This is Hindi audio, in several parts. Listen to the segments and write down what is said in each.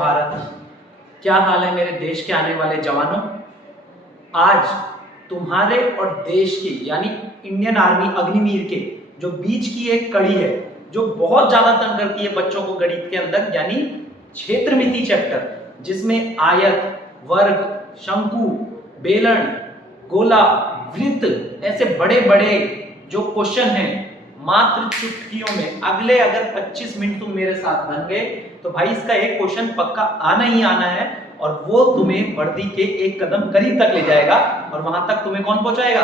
भारत। क्या हाल है मेरे देश के आने वाले जवानों। आज तुम्हारे और देश के यानी इंडियन आर्मी अग्निवीर के जो बीच की एक कड़ी है जो बहुत ज्यादा तंग करती है बच्चों को गणित के अंदर, यानी क्षेत्रमिति चैप्टर, जिसमें आयत, वर्ग, शंकु, बेलन, गोला, वृत्त ऐसे बड़े बड़े जो क्वेश्चन हैं मात्र चुटकियों में। अगले अगर 25 मिनट तुम मेरे साथ बन गए तो भाई इसका एक क्वेश्चन पक्का आना ही आना है और वो तुम्हें वर्दी के एक कदम करीब तक ले जाएगा और वहां तक तुम्हें कौन पहुंचाएगा?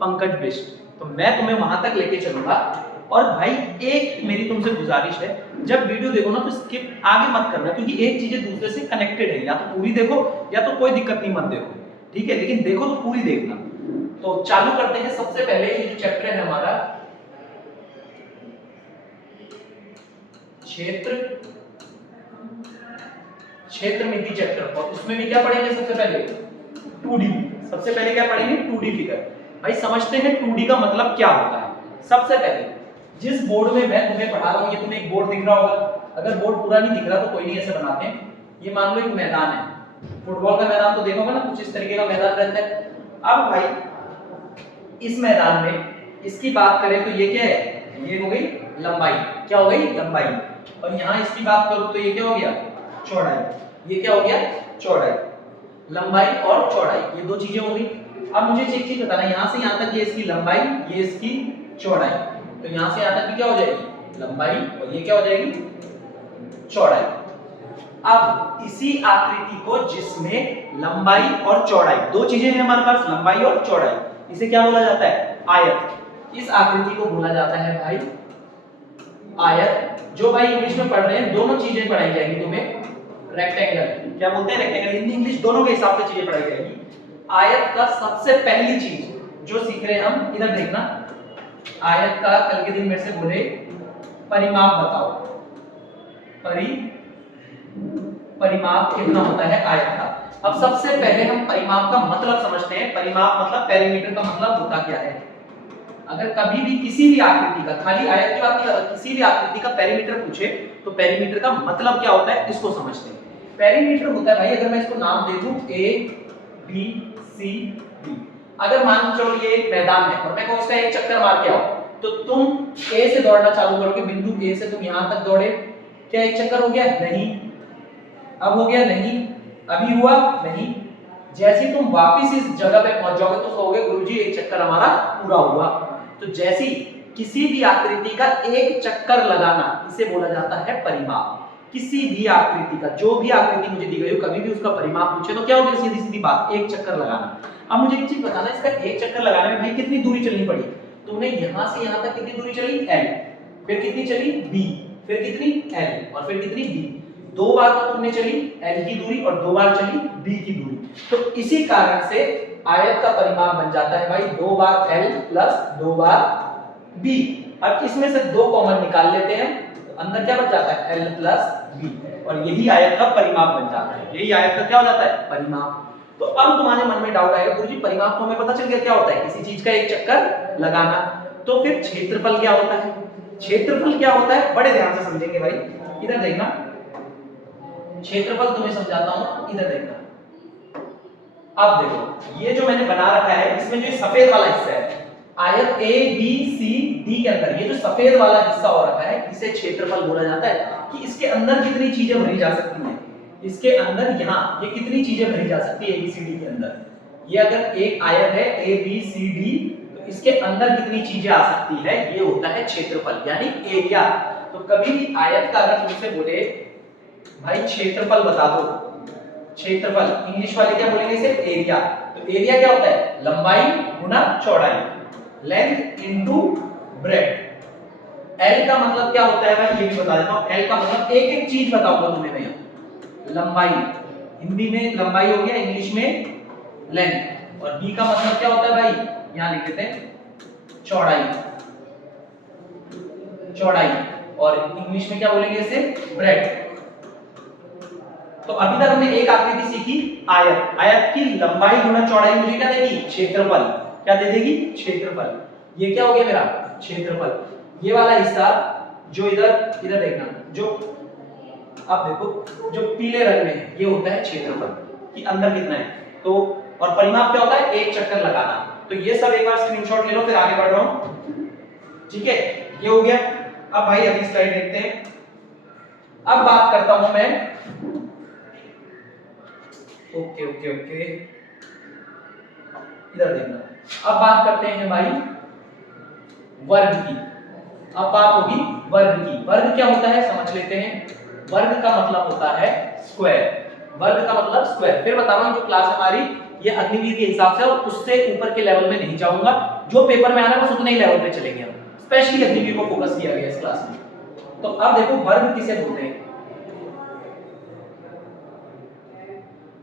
पंकज बिष्ट। तो मैं तुम्हें वहां तक लेके चलूंगा। और भाई एक मेरी तुमसे गुजारिश है, जब वीडियो देखो ना तो स्किप आगे मत करना, क्योंकि एक चीजें दूसरे से कनेक्टेड है। या तो पूरी देखो या तो कोई दिक्कत नहीं मत देखो, ठीक है, लेकिन देखो तो पूरी देखना। तो चालू करते हैं। सबसे पहले ये जो चैप्टर है हमारा क्षेत्रमिति चैप्टर, और उसमें भी क्या पढ़ेंगे? सबसे पहले 2D। सबसे पहले क्या पढ़ेंगे? 2D figure. भाई समझते हैं 2D का मतलब क्या होता है। सबसे पहले जिस बोर्ड में मैं तुम्हें पढ़ा रहा हूं, ये तुम्हें एक बोर्ड दिख रहा होगा। अगर बोर्ड पूरा नहीं दिख रहा तो कोई नहीं, ऐसे बनाते हैं। ये मान लो एक मैदान है, फुटबॉल का मैदान तो देखोगे ना, कुछ इस तरीके का मैदान रहता है। अब भाई इस मैदान में इसकी बात करें तो ये क्या है? ये हो गई लंबाई। क्या हो गई? लंबाई। और यहाँ इसकी बात करूं तो ये क्या हो गया? चौड़ाई। ये क्या हो गया? चौड़ाई। लंबाई और चौड़ाई, ये दो चीजें हो गई। अब मुझे एक चीज बताना, यहाँ से यहाँ तक ये इसकी लंबाई, ये इसकी चौड़ाई। तो यहाँ से यहाँ तक भी क्या हो जाएगी? लंबाई, और ये क्या हो जाएगी? चौड़ाई। अब इसी आकृति को जिसमें लंबाई और चौड़ाई, दो चीजें हैं हमारे पास, लंबाई और चौड़ाई, इसे क्या बोला जाता है? आयत। इस आकृति को बोला जाता है भाई आयत। जो भाई इंग्लिश में पढ़ रहे हैं दोनों चीजें पढ़ाई जाएगी तुम्हें। रेक्टेंगल, क्या बोलते हैं? रेक्टेंगल, हिंदी इंग्लिश दोनों के हिसाब से चीजें पढ़ाई जाएगी। आयत का सबसे पहली चीज जो सीख रहे हैं हम, इधर देखना। आयत का कल के दिन मेरे से बोले परिमाप बताओ। परिमाप कितना होता है आयत का। अब सबसे पहले हम परिमाप का मतलब समझते हैं। परिमाप मतलब पेरीमीटर का मतलब होता क्या है। अगर कभी भी किसी भी आकृति का, खाली आयत की बात नहीं कर रहा, किसी भी आकृति का पेरीमीटर पूछे तो पेरीमीटर का मतलब क्या होता है इसको समझते हैं। पेरीमीटर होता है भाई, अगर मैं इसको नाम दे दूं A B C D, अगर मान लो चलो ये एक मैदान है और मैं कहूं इसका एक चक्कर मार के आओ, तो तुम A से दौड़ना चालू करोगे, बिंदु A से तुम यहां तक दौड़े, क्या एक चक्कर हो गया? नहीं। अब हो गया? नहीं। अभी हुआ? नहीं। जैसे तुम वापस इस जगह पे पहुंच जाओगे तो कहोगे गुरुजी एक चक्कर हमारा पूरा हुआ। तो जैसी किसी भी आकृति का एक चक्कर लगाना, इसे बोला जाता है परिमाप। किसी भी आकृति का, जो भी आकृति मुझे दी गई हो, कभी भी उसका परिमाप पूछे तो क्या होगा? सीधी सीधी बात, एक चक्कर लगाना। अब मुझे एक चीज बताना, इसका एक चक्कर लगाने में भाई कितनी दूरी चलनी पड़ी? तुमने यहां से यहां तक कितनी दूरी चली? L। फिर कितनी चली? B। फिर कितनी? L। और फिर कितनी? B। दो बार तो तुमने चली L की दूरी और दो बार चली B की दूरी। तो इसी कारण से आयत का परिमाप बन जाता है भाई 2 बार L प्लस 2 बार B। अब इसमें से दो कॉमन निकाल लेते हैं तो अंदर क्या बच जाता है? L plus B। और यही आयत का परिमाप बन जाता है। यही आयत का क्या हो जाता है? परिमाप। तो अब तुम्हारे मन में डाउट आएगा, गुरुजी परिमाप तो हमें पता चल गया क्या होता है, किसी चीज का एक चक्कर लगाना। तो फिर क्षेत्रफल क्या होता है? क्षेत्रफल क्या होता है? बड़े ध्यान से समझेंगे भाई, इधर देखना। क्षेत्रफल तुम्हें समझाता हूं, इधर देखना। अब देखो ये जो मैंने बना रखा है, इसमें जो सफेद वाला हिस्सा है आयत A B C D के अंदर, ये जो सफेद वाला हिस्सा हो रखा है इसे क्षेत्रफल बोला जाता है। कि इसके अंदर कितनी चीजें भरी जा सकती हैं, इसके अंदर यहाँ ये कितनी चीजें भरी जा सकती है ABCD के अंदर। ये अगर एक आयत है ABCD तो इसके अंदर कितनी चीजें आ सकती है, ये होता है क्षेत्रफल यानी एरिया। तो कभी भी आयत का अगर तुमसे बोले भाई क्षेत्रफल बता दो, क्षेत्रफल इंग्लिश वाले क्या बोलेंगे? इसे एरिया। तो एरिया क्या होता है? लंबाई गुना चौड़ाई, लेंथ इनटू ब्रेड्थ। L का मतलब क्या होता है भाई ये भी बता देता हूं। L का मतलब एक एक चीज बताऊंगा तुम्हें मैं। लंबाई, हिंदी में लंबाई हो गया, इंग्लिश में लेंथ। और B का मतलब क्या होता है भाई? यहां लिख देते हैं चौड़ाई। चौड़ाई और इंग्लिश में क्या बोलेंगे इसे? ब्रेड्थ। तो अभी तक हमने एक आकृति सीखी आयत। आयत की लंबाई गुना चौड़ाई मुझे क्या देगी? क्षेत्रफल। क्या दे देगी? क्षेत्रफल। ये क्या हो गया मेरा? क्षेत्रफल। ये वाला हिस्सा जो इधर देखना, जो अब देखो जो पीले रंग में है ये होता है क्षेत्रफल कि अंदर कितना है, तो और परिमाप क्या होता है, एक चक्कर लगाना। तो ये सब एक बार स्क्रीनशॉट ले लो, फिर आगे बढ़ रहा हूं। ठीक है, ये हो गया। अब भाई अगली स्लाइड देखते हैं। अब बात करता हूं मैं, ओके ओके ओके, इधर देखना। अब बात करते हैं भाई वर्ग की। अब बात होगी वर्ग की। वर्ग क्या होता है समझ लेते हैं। वर्ग का मतलब होता है स्क्वायर। वर्ग का मतलब स्क्वायर। फिर बता रहा हूं जो क्लास हमारी ये अग्निवीर के हिसाब से और उससे ऊपर के लेवल में नहीं जाऊंगा, जो पेपर में आ रहा है बस उतने ही लेवल पे चलेंगे हम। स्पेशली अग्निवीर को फोकस किया गया इस क्लास में। तो अब देखो वर्ग किसे बोलते हैं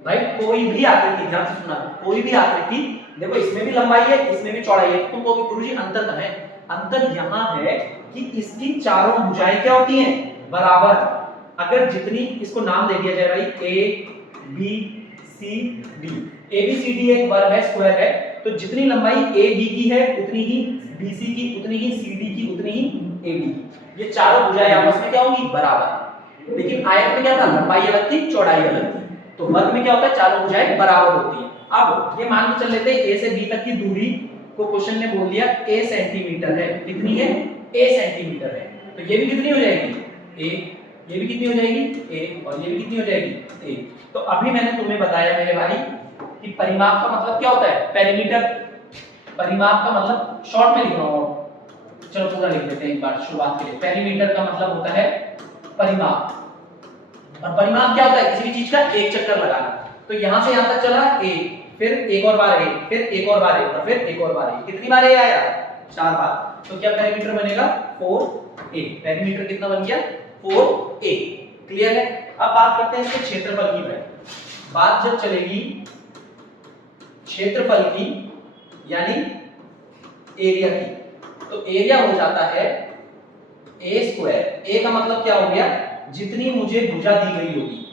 भाई, कोई भी आकृति, ध्यान से सुनना, कोई भी आकृति, देखो इसमें भी लंबाई है इसमें भी चौड़ाई है, तुम कहोगे गुरुजी अंतर कहां है? अंतर यहां है कि इसकी चारों भुजाएं क्या होती हैं, बराबर। अगर जितनी, इसको नाम दे दिया जाए भाई A B C D, A B C D एक वर्ग है, स्क्वायर है, तो जितनी लंबाई ए बी की है उतनी ही बी सी की, उतनी ही सी डी की, उतनी ही ए डी की। ये चारों भुजाएं आपस में क्या होंगी, बराबर। लेकिन आयत में क्या था, लंबाई अलग थी चौड़ाई अलग थी। तो वर्ग में क्या होता है, चारों भुजाएं बराबर होती हैं। अब ये मान के चल लेते हैं ए से बी तक की दूरी को क्वेश्चन ने बोल दिया a सेंटीमीटर है। कितनी है, a सेंटीमीटर है। तो ये भी कितनी हो जाएगी, a, ये भी कितनी हो जाएगी a, और ये भी कितनी हो जाएगी a। तो अभी मैंने तुम्हें बताया मेरे भाई कि परिमाप का मतलब क्या होता है, पेरीमीटर। परिमाप का मतलब शॉर्ट में लिख रहा हूं, चलो पूरा लिख देते हैं एक बार शुरुआत के लिए। पेरीमीटर का मतलब होता है परिमाप। और परिमाप क्या होता है, किसी भी चीज का एक चक्कर लगाना। तो यहां से यहां तक चला a, फिर एक और बार a, फिर एक और बार a, और फिर एक और बार a। कितनी बार a आया, 4 बार। तो क्या पेरीमीटर बनेगा, 4a। पेरीमीटर कितना बन गया, 4a। क्लियर है। अब बात करते हैं इसके क्षेत्रफल की। भाई बात जब चलेगी क्षेत्रफल की यानी एरिया की, तो एरिया हो जाता है a स्क्वायर। a का मतलब क्या हो गया, जितनी मुझे भुजा दी गई होगी,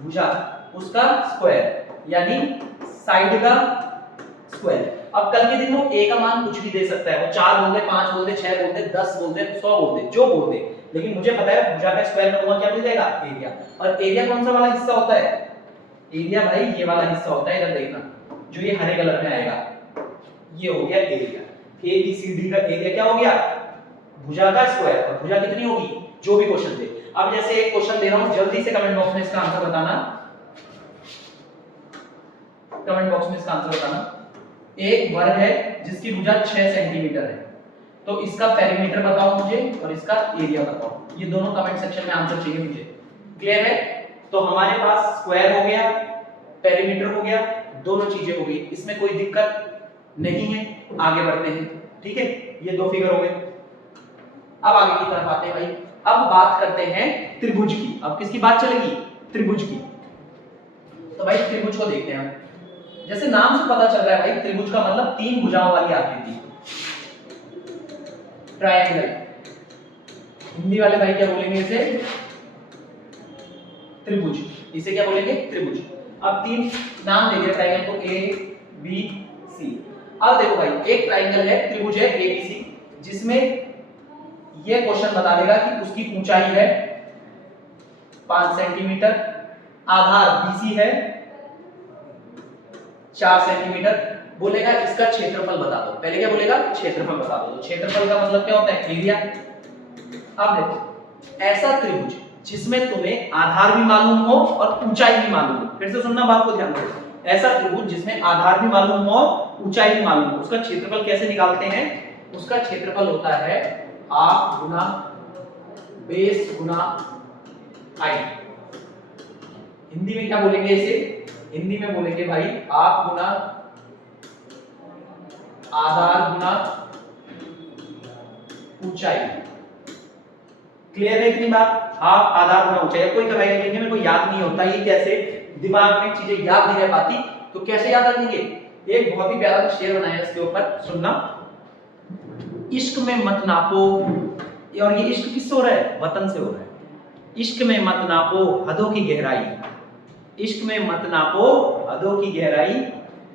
भुजा उसका स्क्वायर यानी साइड का स्क्वायर। अब कल के दिन वो a का मान कुछ भी दे सकता है, वो 4 बोल दे, 5 बोल दे, 6 बोल दे, 10 बोल दे, 100 बोल दे, जो बोल दे, लेकिन मुझे पता है भुजा का स्क्वायर में क्या मिल जाएगा, एरिया। और एरिया कौन सा वाला हिस्सा होता है, एरिया भाई ये वाला हिस्सा होता है, इधर देखना जो ये हरे कलर में आएगा, ये हो गया area. A B C D का एरिया क्या हो गया, भुजा का स्क्वायर। और भुजा कितनी होगी, जो भी क्वेश्चन दे। अब जैसे एक क्वेश्चन दे रहा हूं, जल्दी से कमेंट बॉक्स में इसका आंसर बताना, कमेंट बॉक्स में इसका आंसर बताना। एक वर्ग है जिसकी भुजा 6 सेंटीमीटर है, तो इसका पेरीमीटर बताओ मुझे और इसका एरिया बताओ। ये दोनों कमेंट सेक्शन में आंसर चाहिए मुझे। क्लियर है। तो हमारे पास स्क्वायर हो गया, पेरीमीटर हो गया, दोनों चीजें हो गई, इसमें कोई दिक्कत नहीं है। आगे बढ़ते हैं, ठीक है, ये दो फिगर हो गए। अब आगे की तरफ आते हैं भाई। अब बात करते हैं त्रिभुज की। अब किसकी बात चलेगी, त्रिभुज की। तो भाई त्रिभुज को देखते हैं हम। जैसे नाम से पता चल रहा है भाई, त्रिभुज का मतलब 3 भुजाओं वाली आकृति, ट्रायंगल। हिंदी वाले भाई क्या बोलेंगे इसे, त्रिभुज। इसे क्या बोलेंगे, त्रिभुज। अब 3 नाम दे दिया ट्रायंगल को, ए बी सी। अब देखो भाई, एक ट्रायंगल है, त्रिभुज है ए बी सी, जिसमें ये क्वेश्चन बता देगा कि उसकी ऊंचाई है 5 सेंटीमीटर, आधार BC है 4 सेंटीमीटर, बोलेगा इसका क्षेत्रफल बता दो। पहले क्या बोलेगा, क्षेत्रफल बता दो। तो क्षेत्रफल का मतलब क्या होता है, एरिया। अब देखो, ऐसा त्रिभुज जिसमें तुम्हें आधार भी मालूम हो और ऊंचाई भी मालूम हो, फिर से सुनना बात को ध्यान दो। ऐसा त्रिभुज जिसमें आधार भी मालूम हो और ऊंचाई भी मालूम हो, उसका क्षेत्रफल कैसे निकालते हैं, उसका क्षेत्रफल होता है हाफ गुना बेस गुना हाइट। हिंदी में क्या बोलेंगे इसे, हिंदी में बोलेंगे भाई हाफ गुना आधार गुना ऊंचाई। क्लियर है इतनी बात, हाफ आधार गुना ऊंचाई। कोई कहेगा कि मेरे को याद नहीं होता, ये कैसे, दिमाग में चीजें याद नहीं रह पाती, तो कैसे याद रखेंगे। एक बहुत ही प्यारा शेर बनाया इसके ऊपर, सुनना। इश्क में मत नापो, और ये इश्क किससे हो रहा है, वतन से हो रहा है। इश्क में मत नापो हदों की गहराई, इश्क में मत नापो हदों की गहराई,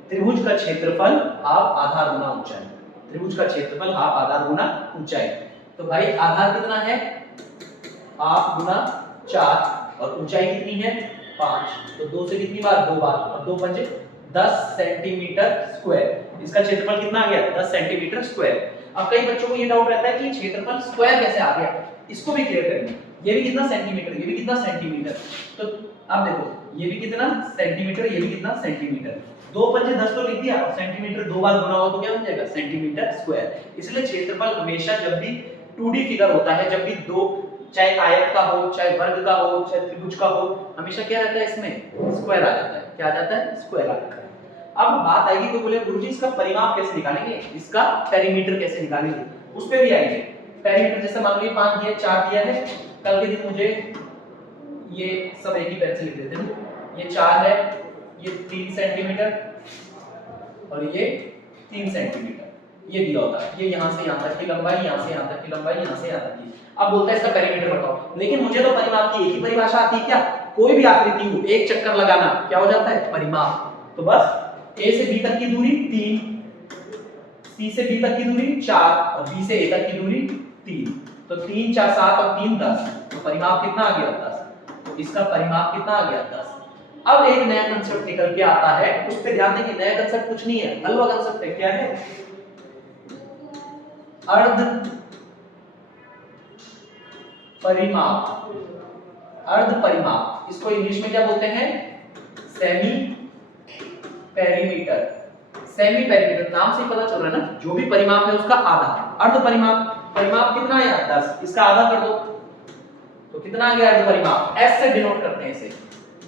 त्रिभुज का क्षेत्रफल हाफ आधार गुना ऊंचाई। त्रिभुज का क्षेत्रफल हाफ आधार गुना ऊंचाई। तो भाई आधार कितना है, हाफ गुना 4, और ऊंचाई कितनी है 5, तो 2 से कितनी बार 2 बार, और 2 पंजे 10 सेंटीमीटर स्क्वायर। इसका क्षेत्रफल कितना आ गया 10 सेंटीमीटर स्क्वायर। अब कई बच्चों को ये डाउट रहता है कि क्षेत्रफल स्क्वायर कैसे आ गया, इसको भी क्लियर करेंगे। ये भी कितना सेंटीमीटर, ये भी कितना सेंटीमीटर, तो अब देखो ये भी कितना सेंटीमीटर, ये भी कितना सेंटीमीटर, 2 पंजे 10 तो लिख दिया, सेंटीमीटर 2 बार गुना हो तो क्या बन जाएगा सेंटीमीटर स्क्वायर। इसलिए क्षेत्रफल हमेशा जब भी 2D फिगर होता है, जब भी दो, चाहे आयत का हो, चाहे वर्ग का हो, चाहे त्रिभुज का हो, हमेशा क्या रहता है इसमें स्क्वायर आ जाता है। क्या आ जाता है स्क्वायर आ जाता है। अब बात आएगी तो बोले गुरुजी इसका परिमाप कैसे निकालेंगे, इसका पेरीमीटर कैसे निकालेंगे, उस पे भी आएंगे। पेरीमीटर जैसे मान लो ये 5 दिया 4 दिया है, कल के दिन मुझे ये सब एक ही पेन से लिख देते हैं, ये 4 है, ये 3 सेंटीमीटर और ये 3 सेंटीमीटर ये दिया होता है, ये यहां से यहां तक की लंबाई, यहां से यहां तक की लंबाई, यहां से यहां तक की। अब बोलता है इसका पेरीमीटर बताओ, लेकिन मुझे तो परिमाप की एक ही परिभाषा आती है, क्या कोई भी आकृति हो एक चक्कर लगाना क्या हो जाता है परिमाप। तो बस A से B तक की दूरी 3, C से B तक की दूरी 4 और B से A तक की दूरी 3, तो 3 4 7 और 3 10, तो परिमाप कितना आ गया 10। तो इसका परिमाप कितना आ गया 10। अब एक नया कांसेप्ट निकल के आता है, उस पे ध्यान दें कि नया कांसेप्ट कुछ नहीं है, हलवा कांसेप्ट है। क्या है अर्ध परिमाप। अर्ध परिमाप इसको इंग्लिश में क्या बोलते हैं सेमी पेरीमीटर। सेमी पेरीमीटर नाम से ही पता चल रहा है ना, जो भी परिमाप है उसका आधा। अर्ध परिमाप, परिमाप कितना है 10, इसका आधा कर दो तो कितना आ गया अर्ध परिमाप, s से डिनोट करते हैं इसे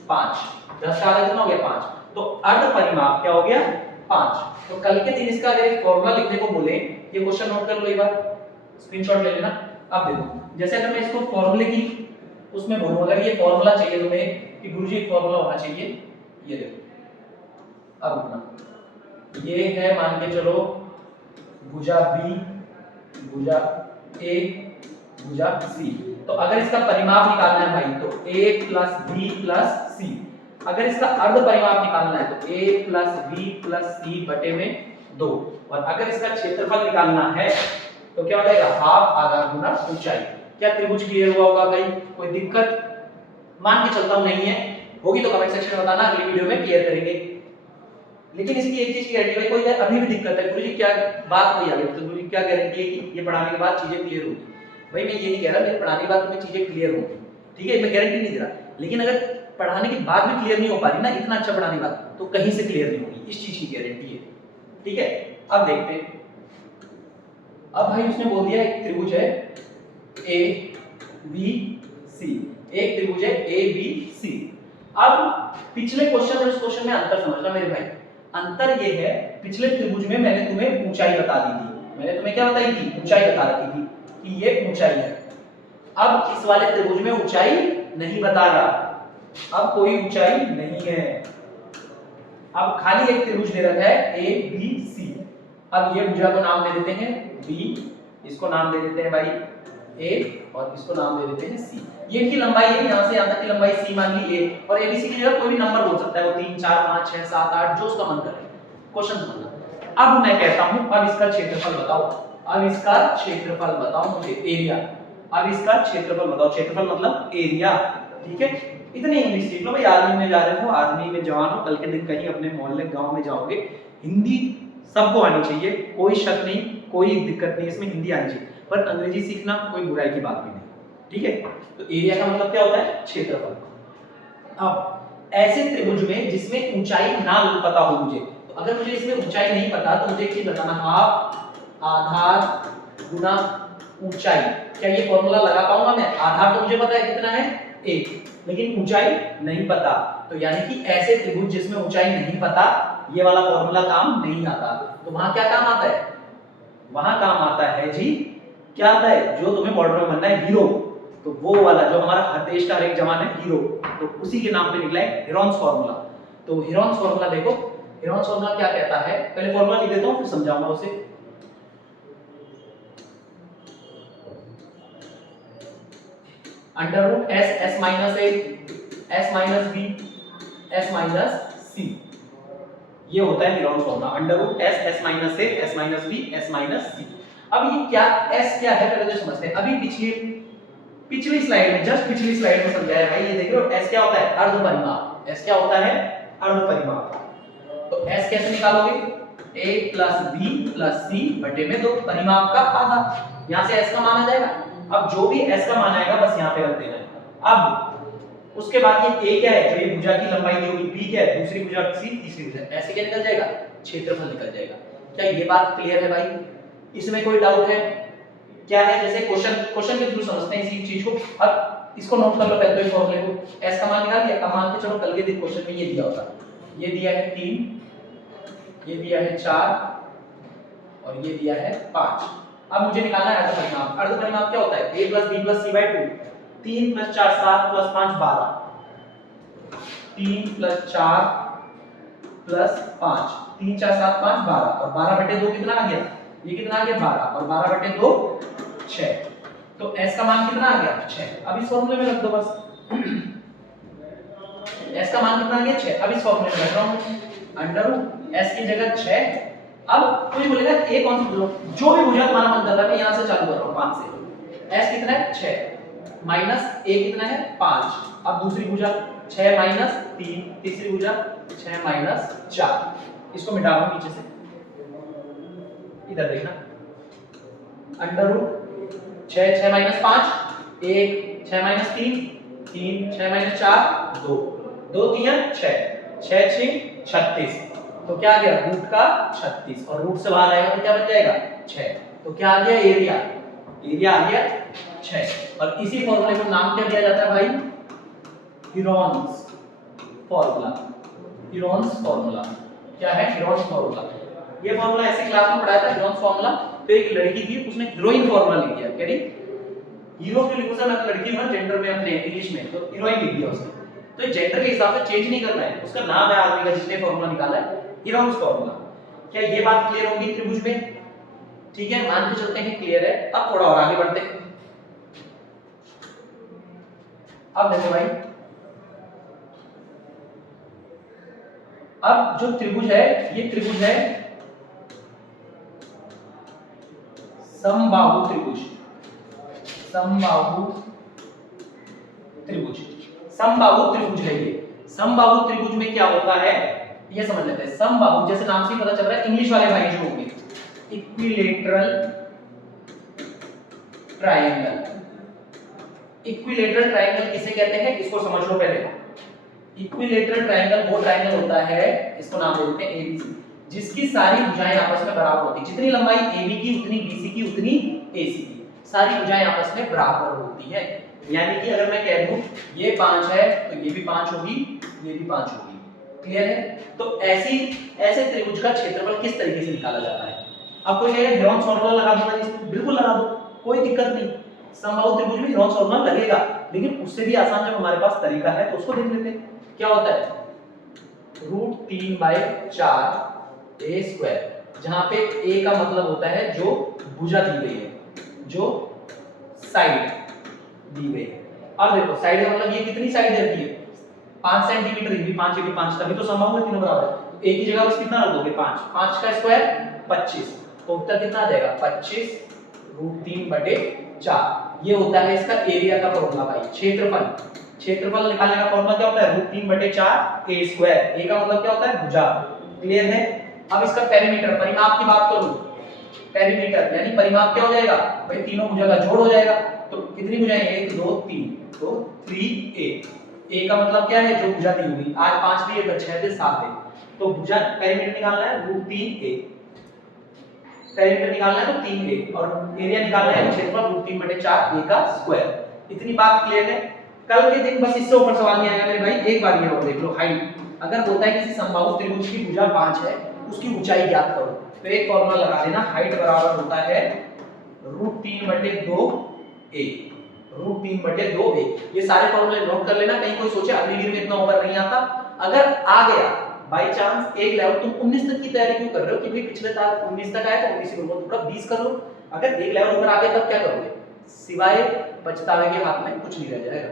5, 10 का आधा कितना हो गया 5, तो अर्ध परिमाप क्या हो गया 5। तो कल के दिन इसका अगर एक फॉर्मूला लिखने को बोले, ये क्वेश्चन नोट कर लो एक बार, स्क्रीनशॉट ले लेना। अब देखो जैसे अगर मैं इसको फॉर्मूले की उसमें बोलूं, अगर ये फॉर्मूला चाहिए तुम्हें कि गुरुजी एक फॉर्मूला होना चाहिए, ये देखो अब रुकना, ये है मान के चलो भुजा B, भुजा A, भुजा C। तो अगर इसका परिमाप निकालना है भाई तो A plus B plus C। अगर इसका अर्ध परिमाप निकालना है तो A plus B plus C बटे में 2। और अगर इसका क्षेत्रफल निकालना है तो क्या हो जाएगा हाफ आधा गुना ऊंचाई। क्या त्रिभुज क्लियर हुआ होगा भाई, कोई दिक्कत? मान के चलता हूं नहीं है, होगी तो कमेंट सेक्शन में बताना, अगली वीडियो में क्लियर करेंगे। लेकिन इसकी एक चीज की गारंटी भाई, कोई अभी भी दिक्कत है गुरुजी क्या बात नहीं आ रही, तो गुरुजी क्या गारंटी है कि ये पढ़ाने के बाद चीजें क्लियर होगी? भाई मैं ये नहीं कह रहा मेरे पढ़ाने के बाद तुम्हें चीजें क्लियर होंगी, ठीक है, मैं गारंटी नहीं दे रहा, लेकिन अगर पढ़ाने के बाद भी क्लियर नहीं हो पा रही ना, इतना अच्छा पढ़ाने के बाद, तो कहीं से क्लियर नहीं होगी, इस चीज की गारंटी है, ठीक है। अब देखते हैं, अब भाई उसने बोल दिया एक त्रिभुज है ए बी सी, एक त्रिभुज है ए बी सी। अब पिछले क्वेश्चन और इस क्वेश्चन में अंतर समझना मेरे भाई। अंतर ये है, पिछले त्रिभुज में मैंने तुम्हें ऊंचाई बता दी थी, मैंने तुम्हें क्या बताई थी ऊंचाई बता रखी थी कि ये ऊंचाई है। अब इस वाले त्रिभुज में ऊंचाई नहीं बता रहा, अब कोई ऊंचाई नहीं है, अब खाली एक त्रिभुज दे रखा है ए बी सी। अब ये भुजा को नाम दे देते हैं बी, इसको नाम दे देते हैं भाई ए और इसको नाम दे देते हैं सी। ये इनकी लंबाई है, यहां से यहां तक की लंबाई सी मान ली ए, और एबीसी की जगह कोई भी नंबर बोल सकता है, वो 3 4 5 6 7 8 जो उसका मन करे। क्वेश्चन समझना। अब मैं कहता हूं अब इसका क्षेत्रफल बताओ, अब इसका क्षेत्रफल बताओ मुझे, एरिया। अब इसका क्षेत्रफल बताओ, क्षेत्रफल मतलब एरिया, ठीक है। इतनी इंग्लिश सीख लो भाई, आर्मी में जा रहे हो, आर्मी में जवान हो, कल के दिन कहीं अपने मोहल्ले गांव में जाओगे, हिंदी सबको आनी चाहिए, कोई शक नहीं, कोई दिक्कत नहीं, इसमें हिंदी आनी चाहिए, पर अंग्रेजी सीखना कोई बुराई की बात भी नहीं, ठीक है। तो एरिया का मतलब क्या होता है क्षेत्रफल। अब ऐसे त्रिभुज में जिसमें ऊंचाई ना पता हो मुझे, तो अगर मुझे इसमें ऊंचाई नहीं पता तो मुझे एक चीज बताना, हाफ आधार गुना ऊंचाई। क्या ये फॉर्मूला लगा पाऊंगा मैं? आधार तो मुझे पता है कितना है 1, लेकिन ऊंचाई नहीं पता, तो यानी कि ऐसे त्रिभुज जिसमें ऊंचाई नहीं पता, ये वाला फॉर्मूला काम नहीं आता। तो वहां क्या काम आता है? वहां काम आता है जी, क्या आता है? जो तुम्हें बॉर्डर में बनना है हीरो, तो वो वाला जो हमारा हर देश का हर एक जवान है हीरो, तो उसी के नाम पे निकला है हेरॉन्स फार्मूला। तो हेरॉन्स फार्मूला देखो, हेरॉन्स फार्मूला क्या कहता है, पहले फार्मूला लिख देता हूं फिर समझाऊंगा उसे। Under root s s minus a s minus b s minus c, ये होता है Heron's formula, under root s s minus a s minus b s minus c. अब ये क्या एस क्या है पहले तो समझते हैं। अभी पिछली पिछली स्लाइड में, जस्ट पिछली स्लाइड में समझाया भाई। ये देख रहे हो एस क्या होता है? अर्ध परिमाप। एस क्या होता है? अर्ध परिमाप। तो एस कैसे निकालोगे? a प्लस बी प्लस सी बटे में 2, परिमाप का आधा। यहां से एस का मान आ जाएगा। अब जो भी एस का मान आएगा बस यहां पे रख देना है। अब उसके बाद ये a क्या है? जो ये भुजा की लंबाई दी होगी, b क्या है? दूसरी भुजा, c तीसरी भुजा। ऐसे क्या निकल जाएगा? क्षेत्रफल निकल जाएगा। क्या ये बात क्लियर है भाई? इसमें कोई डाउट है? क्या है, जैसे क्वेश्चन के थ्रू समझते हैं इसी चीज को। अब इसको नोट कर लो पहले तो, फॉर्मूले को। एस का मान निकाल दिया। अब मान के चलो कल के क्वेश्चन में ये दिया होता, ये दिया है 3, ये दिया है 4 और ये दिया है 5। अब मुझे निकालना है अर्ध परिमाप। अर्ध परिमाप क्या होता है? a + b + c/2। 3 + 4 7 + 5 12। 3 + 4 + 5, 3 4 7 5 12 और 12/2 कितना आ गया? ये कितना आ गया? 12 और 12/2 6। तो s का मान कितना आ गया? 6। अब इस फॉर्मूले में रख दो बस। s का मान कितना आ गया? 6। अब इस फॉर्मूले में रख रहा हूं √s की जगह 6। अब कोई बोलेगा a कौन सा भुजा? जो भी भुजा तुम्हारा मन कर रहा है, मैं यहां से चालू कर रहा हूं 5 से। s कितना है? 6 माइनस a कितना है? 5। अब दूसरी भुजा 6 माइनस 3, तीसरी भुजा 6 माइनस 4। इसको मिटा दो नीचे से, इधर देखना। √6 6 माइनस 5 1, 6 माइनस 3 3, 6 माइनस 4 2, 2 3 6, 6 6 36। तो क्या आ गया? रूट का 36 और रूट से बाहर आएगा तो क्या बन जाएगा? 6। तो क्या आ गया? एरिया। एरिया आ गया 6। और इसी फॉर्मूले को नाम क्या दिया जाता है भाई? Heron's formula. हीरोन्स फॉर्मूला क्या है? Heron's formula. ये फॉर्मूला ऐसे क्लास में पढ़ाया था, हीरोन्स फॉर्मूला। तो एक लड़की थी, उसने हीरोइन फॉर्मूला लिख दिया। क्या लिखी? हीरो क्यों लिखो सर? मैं तो लड़की हूं ना, जेंडर में अपने इंग्लिश में, तो हीरोइन लिख दिया उसने। तो जेंडर के हिसाब से चेंज नहीं करना है, उसका नाम है आदमी का जिसने फॉर्मूला निकाला है, हीरोन्स फॉर्मूला। क्या ये बात क्लियर होगी त्रिभुज में? ठीक है, मान के चलते हैं क्लियर है। अब थोड़ा और आगे बढ़ते हैं। अब देखो भाई, अब जो त्रिभुज है, ये त्रिभुज है समबाहु त्रिभुज। समबाहु त्रिभुज, समबाहु त्रिभुज है ये। समबाहु त्रिभुज में क्या होता है ये समझ लेते हैं। समबाहु जैसे नाम से ही पता चल रहा है, इंग्लिश वाले भाई जो होंगे, इक्विलेटरल ट्रायंगल। इक्विलेटरल ट्रायंगल किसे कहते हैं इसको समझ लो पहले। इक्विलेटरल ट्रायंगल वो ट्रायंगल होता है, इसको नाम देते हैं एबीसी, जिसकी सारी भुजाएं आपस में बराबर होती है। जितनी लंबाई AB की उतनी BC की उतनी AC की, सारी भुजाएं आपस में बराबर होती है। यानी कि अगर मैं कह दूं ये 5 है तो ये भी 5 होगी, ये भी 5 होगी। क्लियर है? तो ऐसे त्रिभुज का क्षेत्रफल किस तरीके से निकाला जाता है? अब कोई कहेगा हीरोन्स फॉर्मूला लगा दूंगा इसमें, बिल्कुल लगा दो, कोई दिक्कत नहीं। समबाहु त्रिभुज में हीरोन्स फॉर्मूला लगेगा, लेकिन उससे भी आसान जब हमारे पास तरीका है तो उसको देख लेते हैं। क्या होता है? √3/4 a², जहां पे a का मतलब होता है जो भुजा दी गई है, जो साइड दी गई है। अब देखो साइड का मतलब ये कितनी साइड रहती है? 5 सेंटीमीटर, ये भी 5, ये भी 5, तभी तो समबाहु में तीनों बराबर है। तो a की जगह बस कितना रख दोगे? 5, 5 का स्क्वायर 25। तो उत्तर कितना आ जाएगा? 25 √3/4। ये होता है इसका एरिया का फॉर्मूला भाई, क्षेत्रफल। क्षेत्रफल निकालने का फॉर्मूला क्या होता है? √3/4 a²। a का मतलब क्या होता है? भुजा। क्लियर है? अब इसका पेरीमीटर, परिमाप की बात करूं, पेरीमीटर यानी परिमाप क्या हो जाएगा भाई? तीनों भुजा का जोड़ हो जाएगा। तो कितनी भुजाएं? 1 2 3, तो 3a। a का मतलब क्या है? जो भुजा दी हुई, आज 5 दिए तो 6 दे 7 दे। तो भुजा पेरीमीटर निकालना है √3a, पेरीमीटर निकालना है तो 3a, और एरिया निकालना है क्षेत्रफल √3/4 a का स्क्वायर। इतनी बात क्लियर है? कल के दिन बस इससे ऊपर सवाल नहीं आएगा मेरे भाई। एक बार ये और देख लो, हाइट। अगर बोलता है किसी समबाहु त्रिभुज की भुजा 5 है, उसकी ऊंचाई ज्ञात करो, तो एक फॉर्मूला लगा देना, हाइट बराबर होता है √3/2a। √3/2a। ये सारे फॉर्मूले नोट कर लेना, कहीं कोई सोचे अग्निवीर में इतना ऊपर नहीं आता। अगर आ गया बाय चांस एक लेवल, तुम 19 तक की तैयारी क्यों कर रहे हो कि भाई पिछले साल 19 तक आए तो 19 से बोलो, थोड़ा 20 कर लो। अगर एक लेवल ऊपर आ गया तब क्या करोगे? सिवाय पछतावे के हाथ में कुछ नहीं रह जाएगा।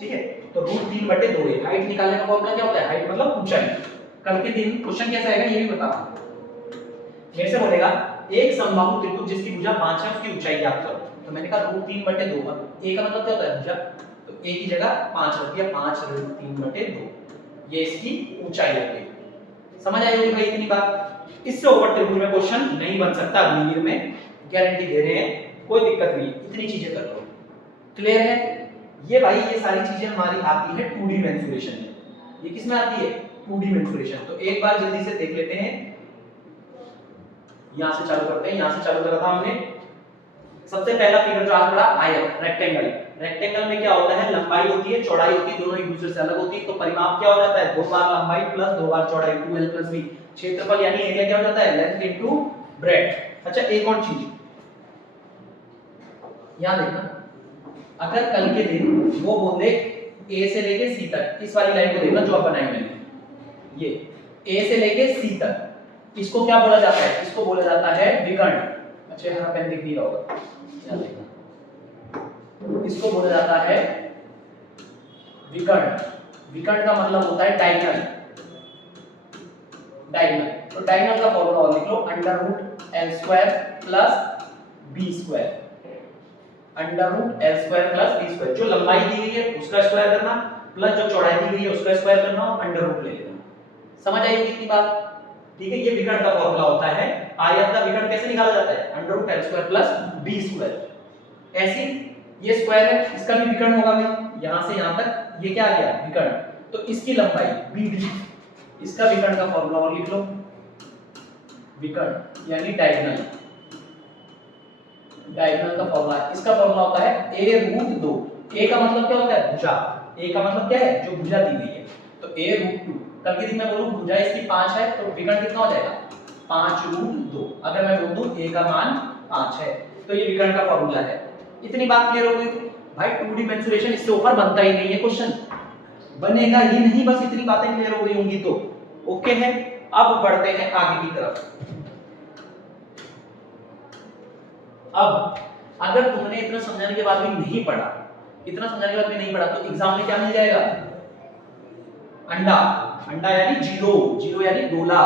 ठीक है? तो √3/2a। हाइट निकालने का फॉर्मूला क्या होता है? हाइट मतलब ऊंचाई। कल के दिन क्वेश्चन कैसा आएगा ये भी बताओ। मेरे से बोलेगा एक समबाहु त्रिभुज जिसकी भुजा 5 है उसकी ऊंचाई ज्ञात करो, तो तो मैंने कहा √3/2। अब a का मतलब क्या होता है भुजा, तो a की जगह 5 रख दिया, 5√3/2। ये इसकी ऊंचाई हो गई। समझ आई होगी भाई इतनी बात। इससे ऊपर त्रिभुज में क्वेश्चन नहीं बन सकता अगली ईयर में, गारंटी दे रहे हैं, कोई दिक्कत नहीं, इतनी चीजें कर लो। क्लियर है? ये भाई ये सारी चीजें हमारी आती है 2D मेंसुरेशन में। ये किस में आती है? 2D mensuration. तो एक बार जल्दी से देख लेते हैं, यहां से चालू करते हैं, यहां से चालू करा था हमने। सबसे पहला फिगर जो आज पढ़ा आयत, रेक्टेंगल। रेक्टेंगल में क्या होता है, लंबाई होती है, चौड़ाई होती है, दोनों एक दूसरे से अलग होती है। तो परिमाप क्या हो जाता है, 2 बार लंबाई प्लस 2 बार चौड़ाई, 2l + b। क्षेत्रफल यानी एरिया क्या हो जाता है, लेंथ इनटू ब्रेड्थ। अच्छा एक और चीज यहां देखना, अगर कल के दिन वो बोले a से लेके c तक, इस वाली लाइन को देखना जो अब बनाई मैंने, ये a से लेके c तक, इसको क्या बोला जाता है, इसको बोला जाता है विकर्ण। अच्छा हरा पेन दिख नहीं रहा होगा, क्या देखना, इसको बोला जाता है विकर्ण। विकर्ण का मतलब होता है डायगोनल। डायगोनल, तो डायगोनल का फॉर्मूला और लिख लो, √l² + b²। √l² + b²। जो लंबाई दी गई है उसका स्क्वायर करना, प्लस जो चौड़ाई दी गई है उसका स्क्वायर करना और अंडर रूट ले लेना। समझ आई होगी इतनी बात? ठीक है, ये विकर्ण का फॉर्मूला होता है। आयत का विकर्ण कैसे निकाला जाता है, √l² + b²। ऐसे ये स्क्वायर है, इसका भी विकर्ण होगा भाई, यहां से यहां तक ये क्या आ गया, विकर्ण। तो इसकी लंबाई BD, इसका विकर्ण का फॉर्मूला और लिख लो, विकर्ण यानी डायगोनल। डायगोनल का फॉर्मूला, इसका फॉर्मूला होता है a√2। a का मतलब क्या होता है, भुजा। a का मतलब क्या है, जो भुजा दी गई है। तो a√2, कल के दिन मैं बोलूं भुजा इसकी 5 है, तो विकर्ण कितना हो जाएगा, 5√2। अगर मैं बोल दूं a का मान 5 है, तो ये विकर्ण का फॉर्मूला है। इतनी बात क्लियर हो गई भाई। 2D मेंसुरेशन, इससे ऊपर बनता ही नहीं है क्वेश्चन, बनेगा ही नहीं, बस इतनी बातें क्लियर हो गई होंगी तो ओके है। अब बढ़ते हैं आगे की तरफ। अब अगर तुमने इतना समझाने के बाद भी नहीं पढ़ा, इतना समझाने के बाद भी नहीं पढ़ा, तो एग्जाम में क्या मिल जाएगा, अंडा। अंडा यानी जीरो, जीरो यानी गोला।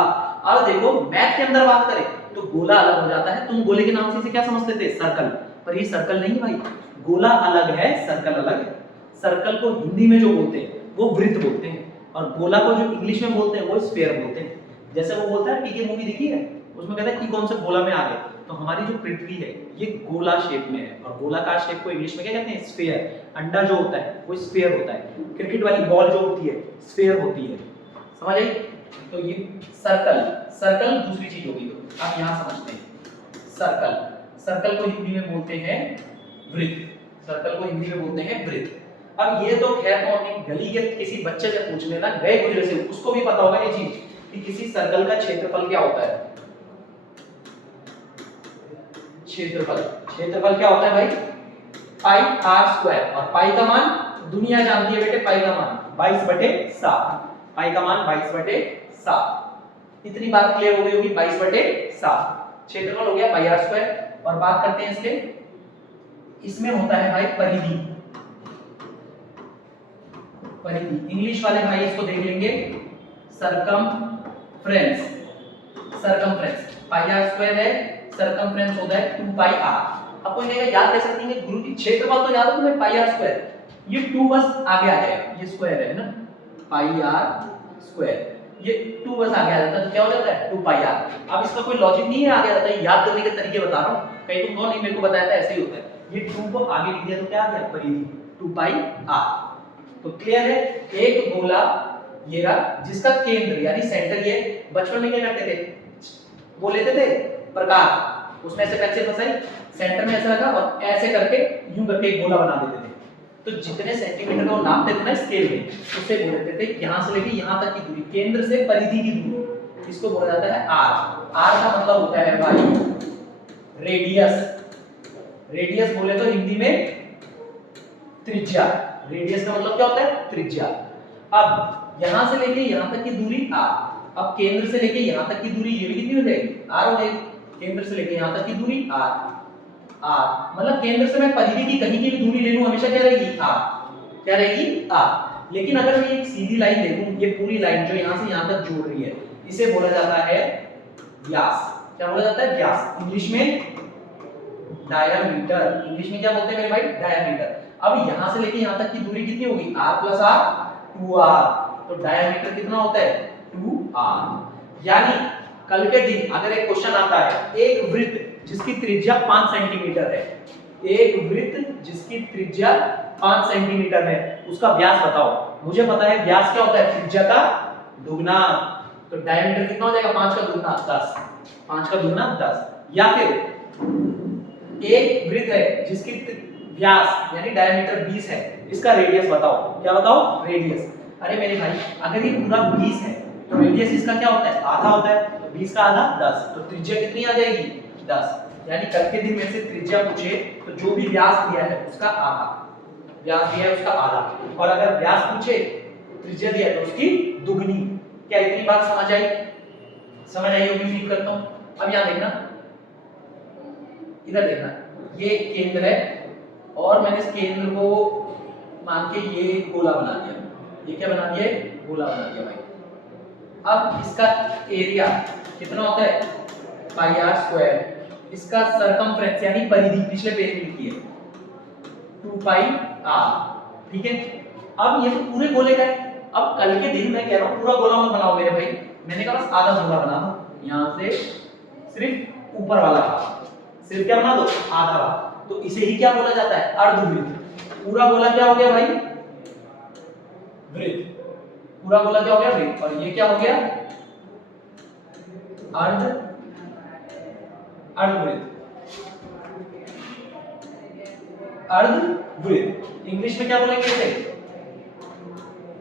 अब देखो मैथ के अंदर बात करें तो गोला अलग हो जाता है। तुम गोले के नाम से इसे क्या समझते थे, सर्कल, पर ये सर्कल नहीं भाई, गोला अलग है, सर्कल अलग है। सर्कल को हिंदी में जो बोलते हैं वो वृत्त बोलते हैं, और गोला को जो इंग्लिश में बोलते हैं वो स्फीयर बोलते हैं। जैसे वो बोलता है, पीके मूवी देखी है, उसमें कहता है कि कौन सा गोला में आ गए, तो हमारी जो पृथ्वी है ये गोला शेप में है, और गोलाकार शेप को इंग्लिश में क्या कहते हैं, स्फीयर। अंडा जो होता है वो स्फीयर होता है, क्रिकेट वाली बॉल जो होती है स्फीयर होती है। समझ आई? तो ये सर्कल, सर्कल दूसरी चीज होगी। तो आप यहां समझते हैं सर्कल, सर्कल को हिंदी में बोलते हैं वृत्त, सर्कल को हिंदी में बोलते हैं वृत्त। अब ये तो खैर तो अपनी गली के किसी बच्चे से पूछ लेना, गए गुजरे से, उसको भी पता होगा ये चीज कि किसी सर्कल का क्षेत्रफल क्या होता है। क्षेत्रफल, क्षेत्रफल क्या होता है भाई, πr²। और पाई का मान दुनिया जानती है बेटे, पाई का मान 22/7, पाई का मान 22/7। इतनी बात क्लियर हो गई होगी, 22/7 क्षेत्रफल हो गया πr²। और बात करते हैं इसके, इसमें होता है भाई परिधि। परिधि इंग्लिश वाले भाई इसको देख लेंगे सरकमफ्रेंस। सरकमफ्रेंस πr² है, सरकमफ्रेंस होता है 2πr। अब कोई कहेगा याद कैसे रखेंगे, गुरु की क्षेत्रफल तो याद है तुम्हें πr², ये 2 बस आगे आ जाएगा, ये स्क्वायर है ना πr², ये 2 बस आगे आ जाता है, तो क्या हो जाता है 2πr। अब इसका कोई लॉजिक नहीं है, आगे आता है, याद करने के तरीके बता रहा हूं, कहीं तुम कौन नहीं मेरे को बताया था, ऐसे ही होता है। ये 2 को आगे लिख दिया तो क्या आ गया, परिधि 2πr। तो क्लियर है, एक गोला ये रहा जिसका केंद्र यानी सेंटर, ये बचपन में क्या करते थे, वो लेते थे प्रकार, उसमें ऐसे पेंसिल फंसाई, सेंटर में ऐसा रखा और ऐसे करके यूं करके एक गोला बना देते थे। तो जितने सेंटीमीटर को नापते थे ना स्केल में, उससे बोल देते थे यहां से लेके यहां तक की दूरी, केंद्र से परिधि की दूरी, इसको बोला जाता है आर। आर का मतलब होता है भाई रेडियस। रेडियस बोले तो हिंदी में त्रिज्या, रेडियस का मतलब क्या होता है, त्रिज्या। अब यहां से लेके यहां तक की दूरी r, अब केंद्र से लेके यहां तक की दूरी ये भी कितनी हो जाएगी, r हो जाएगी। केंद्र से लेके यहां तक की दूरी r, r मतलब केंद्र से मैं परिधि की कहीं की भी दूरी ले लूं हमेशा क्या रहेगी, r, क्या रहेगी, r। लेकिन अगर मैं एक सीधी लाइन देखूं, ये पूरी लाइन जो यहां से यहां तक जोड़ रही है, इसे बोला जाता है व्यास। क्या बोला जाता है, व्यास। इंग्लिश में डायमीटर, इंग्लिश में क्या बोलते हैं मेरे भाई, डायमीटर। अब यहां से लेके यहां तक की दूरी कितनी होगी, r प्लस r 2r, तो डायमीटर कितना होता है 2r। यानी कल के दिन अगर एक क्वेश्चन आता है, एक वृत्त जिसकी त्रिज्या 5 सेंटीमीटर है, एक वृत्त जिसकी त्रिज्या 5 सेंटीमीटर है, उसका व्यास बताओ। मुझे पता है व्यास क्या होता है, त्रिज्या का दुगना, तो डायमीटर कितना हो जाएगा 5 का दुगना 10, 5 का दुगना 10। या फिर एक वृत्त है जिसकी व्यास यानी डायमीटर 20 है, इसका रेडियस बताओ। क्या बताओ, रेडियस। अरे मेरे भाई अगर ये पूरा 20 है तो रेडियस इसका क्या होता है, आधा होता है, तो 20 का आधा 10, तो त्रिज्या कितनी आ जाएगी 10। यानी कल के दिन में से त्रिज्या पूछे तो जो भी व्यास दिया है उसका आधा, व्यास दिया है उसका आधा, और अगर व्यास पूछे त्रिज्या दिया है तो उसकी दुगनी। क्या इतनी बात समझ आई, समझ आई होगी उम्मीद करता हूं। अब यहां देखना, इधर देखना, ये केंद्र है और मैंने इस केंद्र को मान के ये गोला बना दिया, ये क्या बना दिया, गोला बना दिया भाई। अब इसका एरिया कितना होता है पाई आर स्क्वायर, इसका सरकमफ्रेंस यानी परिधि पिछले पेज में लिखी है 2 पाई आर, ठीक है। अब ये तो पूरे गोले का है, अब कल के दिन मैं कह रहा हूं पूरा गोला मत बनाओ मेरे भाई, मैंने कहा बस आधा गोला बना दो, यहां से सिर्फ ऊपर वाला भाग, सिर्फ क्या बना दो, आधा भाग, तो इसे ही क्या बोला जाता है, अर्धवृत्त। पूरा गोला क्या हो गया भाई, वृत्त, पूरा गोला क्या हो गया वृत्त, और ये क्या हो गया अर्धवृत्त, अर्धवृत्त। इंग्लिश में क्या बोलेंगे इसे,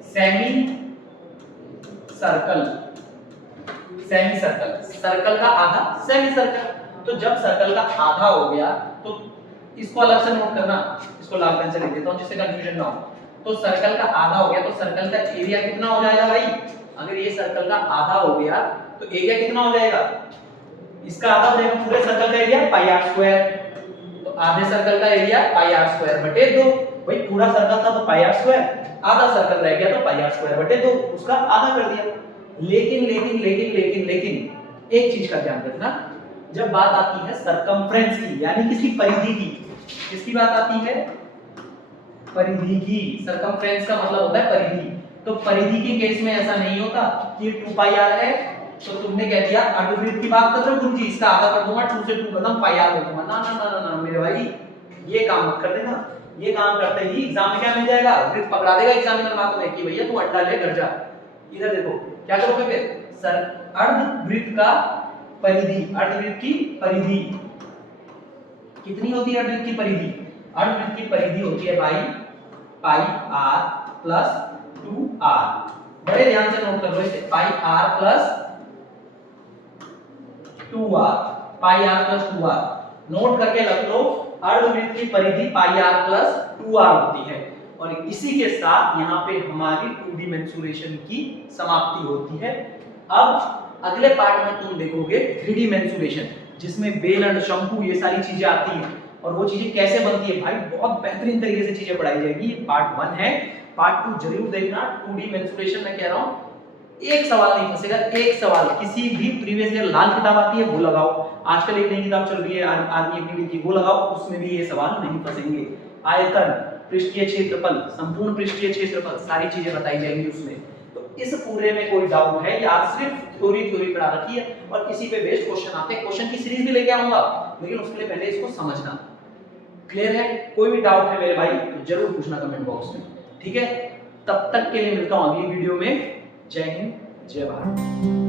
semi circle, semi circle, circle का आधा सेमी सर्कल। तो जब सर्कल का आधा हो गया तो इसको अलग से नोट करना, इसको लाल पेन से लिख देता हूं जिससे कंफ्यूजन ना हो। तो सर्कल का आधा हो गया तो सर्कल का एरिया कितना हो जाएगा भाई, अगर ये सर्कल का आधा हो गया तो एरिया कितना हो जाएगा, इसका आधा हो जाएगा, पूरे सर्कल का एरिया पाई आर स्क्वायर, तो आधे सर्कल का एरिया पाई आर स्क्वायर बटे 2। भाई पूरा सर्कल था तो पाई आर स्क्वायर, आधा सर्कल रह गया तो पाई आर स्क्वायर बटे 2, उसका आधा कर दिया। लेकिन लेकिन लेकिन लेकिन लेकिन एक चीज का ध्यान रखना, जब बात आती है सरकमफ्रेंस की यानी किसी परिधि की, किसकी बात आती है, परिधि की, सरकमफ्रेंस का मतलब होता है परिधि। तो परिधि के केस में ऐसा नहीं होता कि 2 पाई आर है तो तुमने कह दिया अर्धवृत्त की बात कर रहे हो गुरुजी, इसका आधा कर दूंगा 2 से 2 खत्म पाई आर कर दूंगा, ना ना ना ना मेरे भाई ये काम मत कर देना। ये काम करते ही एग्जाम में क्या मिल जाएगा, वृत्त पकड़ा देगा एग्जामिनर हाथ में कि भैया तू अंडा ले घर जा। इधर देखो क्या करोगे फिर, सर अर्धवृत्त का परिधि, अर्धवृत्त की परिधि कितनी होती है, अर्धवृत्त की परिधि, अर्धवृत्त की परिधि होती है भाई पाई आर प्लस 2r। बड़े ध्यान से नोट कर लो इसे, pi r plus 2r, pi r plus 2r note करके रख लो। अर्धवृत्त की परिधि पाई आर प्लस 2r होती है, और इसी के साथ यहाँ पे हमारी 2D मेंसुरेशन की समाप्ति होती है। अब अगले पार्ट में तुम देखोगे 3D मेंसुरेशन, जिसमें बेलन, शंकु ये सारी चीजें आती हैं, और वो चीजें कैसे बनती है भाई बहुत बेहतरीन तरीके से चीजें पढ़ाई जाएगी। ये पार्ट 1 है, पार्ट 2 जरूर देखना। 2D मेंसुरेशन में कह रहा हूं एक सवाल नहीं फंसेगा, एक सवाल किसी भी प्रीवियस ईयर लाल किताब आती है वो लगाओ, आजकल एक नई किताब चल रही है आर्मी एकेडमी की वो लगाओ, उसमें भी ये सवाल नहीं फंसेंगे। आयतन, पृष्ठीय क्षेत्रफल, संपूर्ण पृष्ठीय क्षेत्रफल, सारी चीजें बताई जाएंगी उसमें। तो इस पूरे में कोई डाउट है या सिर्फ थ्योरी पढ़ा रखी है और इसी पे बेस्ड क्वेश्चन आते हैं, क्वेश्चन की सीरीज भी लेके आऊंगा, लेकिन उसके लिए पहले इसको समझना। क्लियर है, कोई भी डाउट है मेरे भाई तो जरूर पूछना कमेंट बॉक्स में, ठीक है। तब तक के लिए मिलता हूं अगली वीडियो में। जय हिंद, जय भारत।